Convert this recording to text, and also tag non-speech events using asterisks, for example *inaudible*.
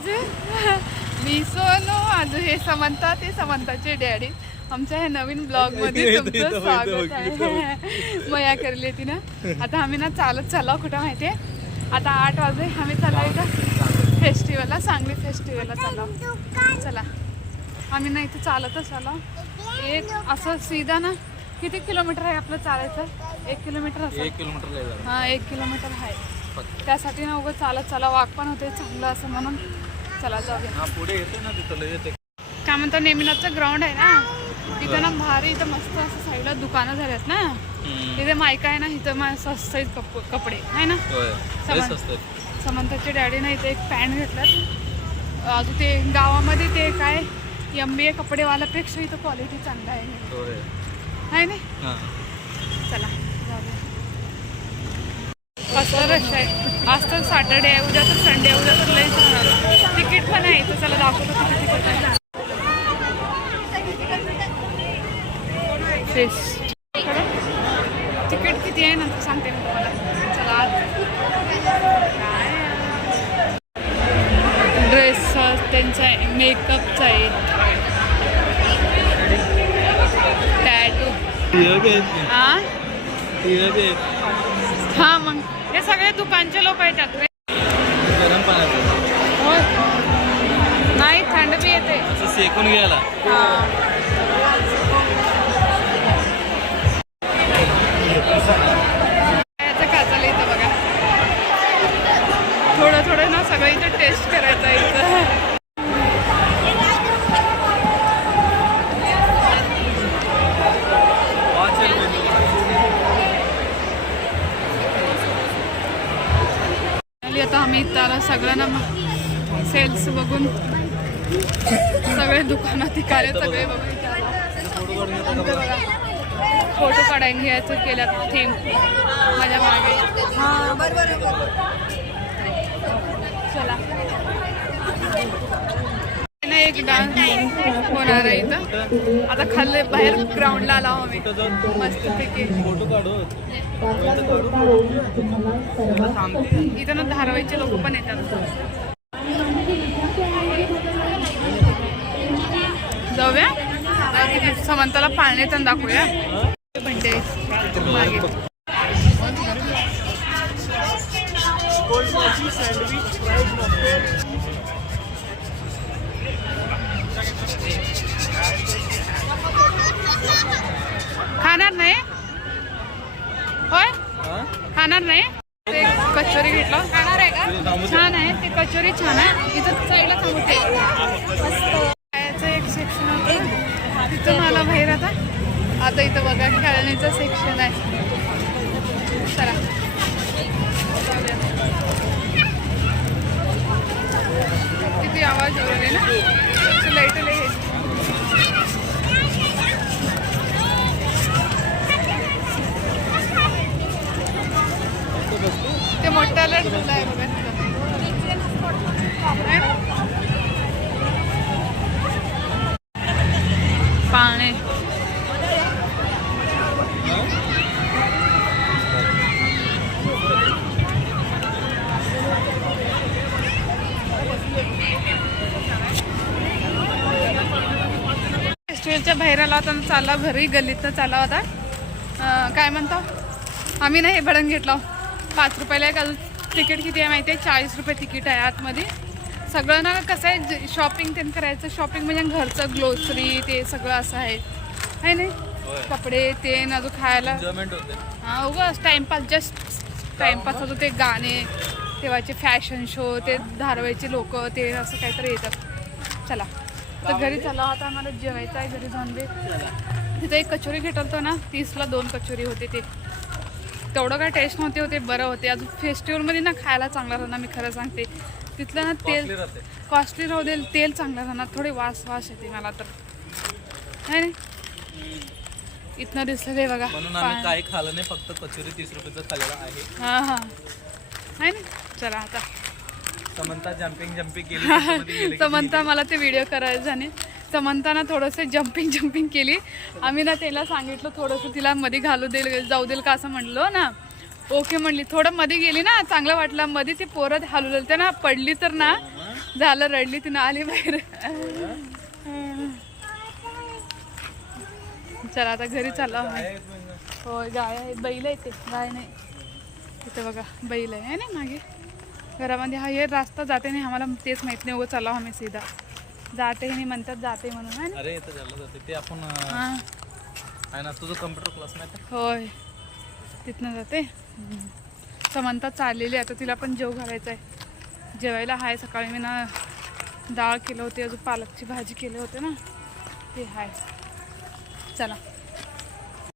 *laughs* मी सोनू आज हे समंता ते समंताचे डॅडी. आमच्या ह्या नवीन ब्लॉगमध्ये तुमचं स्वागत आहे. *laughs* मया करली ती ना. आता आम्ही ना चालत चाललो कुठं माहितीये आता आठ वाजले आम्ही चाललो इथं. फेस्टिवलला सांगली फेस्टिवलला चाललो. चला. आम्ही ना इथं चालतच आलो. एक असं सीधा ना किती किलोमीटर आहे आपलं चालायचं? एक किलोमीटर असं? एक किलोमीटर. हा एक किलोमीटर आहे. त्यासाठी ना उगं चालत चला वाक पण होते चांगलं असं म्हणून. चला जाऊया. हा पुढे येते ना तिथं येते काय म्हणतो नेमिनाथचं ग्राउंड आहे ना? इथं ना भारी इथं मस्त असं साईडला दुकानं झाल्यात ना? इथे मायका आहे ना इथं स्वस्त आहेत कप कपडे आहे ना. समंताच्या डॅडीनं इथे एक पॅन्ट घेतल्यात. अजून ते गावामध्ये ते काय एम बी ए कपडेवाल्यापेक्षा इथं क्वालिटी चांगला आहे. आहे नाही हा. चला. कसं रश आहे. आज तर सॅटर्डे आहे उद्या तर संडे आहे उद्या तर लईच होणार तिकीट पण आहे तर चला दाखवतो किती तिकीट आहे तिकीट किती आहे नंतर सांगते मी तुम्हाला. चला ड्रेस त्यांचा आहे मेकअपचा आहे. टॅटू हा हा मग. हे सगळे दुकानचे लोक येतात रे गरम पाण्याचं होय. नाही थंड बी येते. असं सेकून घ्यायला. हा. आणि आता आम्ही त्याला सगळ्यांना सेल्स बघून सगळे दुकानात कार्य सगळे बघून फोटो काढायला घ्यायचं केलं थीम माझ्या मागे. चला. एक डान्स होणार आहे इथं. आता खाल्ले बाहेर ग्राउंडला आला आम्ही. मस्त पैकी इथं ना धारावाईचे लोक पण येतात. जाऊया. समंताला पाळणे तर दाखवूया. बंडे मागे. खाणार नाही? होय? हा? खाणार नाही? ते कचोरी घेतलं. खाणार आहे का? छान आहे ते कचोरी छान आहे. इथं साईडला थांबते एक सेक्शन होतं. तिथून मला बाहेर आता. आता इथं बघा खेळण्याचं सेक्शन आहे. चला. किती आवाज वगैरे ना लाइट लई आहे. ते मोठ्याला ठेवलं आहे बघा तिथं. आहे ना? पाणी फेस्टिवलच्या बाहेर आला होता चालला घरी गल्लीतनं चालला होता. काय म्हणतो? आम्ही नाही भडंग घेतला. पाच रुपयाला एक अजून तिकीट किती आहे माहिती आहे? चाळीस रुपये तिकीट आहे आतमध्ये. सगळं ना कसं आहे शॉपिंग ते करायचं शॉपिंग म्हणजे घरचं ग्लोसरी ते सगळं असं आहे. आहे नाही? कपडे ते अजून खायला. हा उगाच टाइमपास जस्ट टाइमपास होतो ते गाणे तेव्हाचे फॅशन शो ते धारवायचे लोक ते असं काहीतरी येतात. चला. तर घरी चला आता आम्हाला जेवायचं आहे घरी जाऊन दे तिथे एक कचोरी घेतलतो ना तीसला दोन कचोरी होते ते. तेवढं काय टेस्ट नव्हते होते बरं होते. अजून फेस्टिवलमध्ये ना खायला चांगला राहणार मी खरं सांगते. तिथलं ना तेल कॉस्टली राहू दे तेल चांगलं राहणार. थोडी वास वास येते मला तर. आहे नाही? इथनं दिसलं ते बघा. म्हणून आम्ही पा- काही खाल्लं नाही फक्त कचोरी तीस रुपयाचं खाल्लेलं आहे. हा हा. आहे ना चला आता. समंता जम्पिंग जम्पिंग केली *laughs* समंता मला ते व्हिडिओ करायचे झाले समंताना थोडंसं जम्पिंग जम्पिंग केली. आम्ही ना त्याला सांगितलं थोडंसं तिला मध्ये घालू देईल जाऊ देईल का? असं म्हणलो ना. ओके म्हणली. थोडं मध्ये गेली ना चांगलं वाटलं. मध्ये ती पोरं हलवलं ते ना पडली तर ना झालं रडली तिनं आली बाहेर. चला आता घरी चाललो आम्ही. होय गाय आहे बैल आहे ते. गाय नाही. तिथे बघा बैल आहे. ना मागे? घरामध्ये हा हे रास्ता जाते नाही आम्हाला तेच माहीत नाही. उगं चाललो आम्ही सीधा. जाते नाही म्हणतात जाते म्हणून है ना? अरे इथं झालं जाते ते आपण अं, हा. आहे ना तुझं कम्प्युटर क्लास नाही का? होय. तिथनं जाते. समंता चाललेली आहे. आता तिला पण जेव घालायचा आहे जेवायला आहे सकाळी मी ना डाळ केलं होते अजून पालकची भाजी केली होते ना. ते आहे चला.